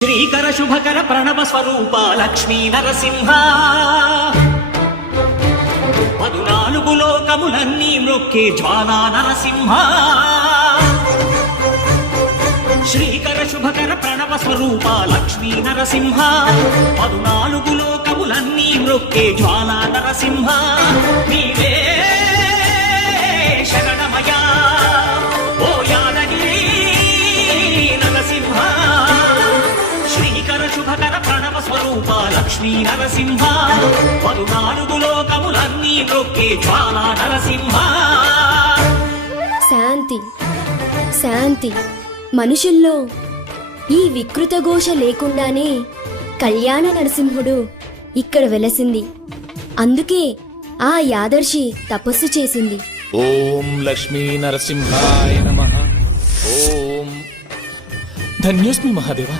శ్రీకర శుభకర ప్రణవ స్వరూప లక్ష్మీ నరసింహ 14 లోకములన్నీ మ్రొక్కే జ్వాలా నరసింహ శ్రీకర శుభకర ప్రణవ స్వరూప లక్ష్మీ నరసింహ 14 లోకములన్నీ మ్రొక్కే జ్వాలా నరసింహ నీవే శరణమయా ఓ యాదగిరి నరసింహ శ్రీకర శుభకర ప్రణవ స్వరూప లక్ష్మీ నరసింహ 14 లోకములన్నీ మ్రొక్కే జ్వాలా నరసింహ. శాంతి శాంతి మనుషుల్లో ఈ వికృత ఘోష లేకుండానే కళ్యాణ నరసింహుడు ఇక్కడ వెలసింది. అందుకే ఆ యాదర్శి తపస్సు చేసింది. ఓం లక్ష్మీ నరసింహాయ నమః. ఓం ధన్యోస్మి మహాదేవ.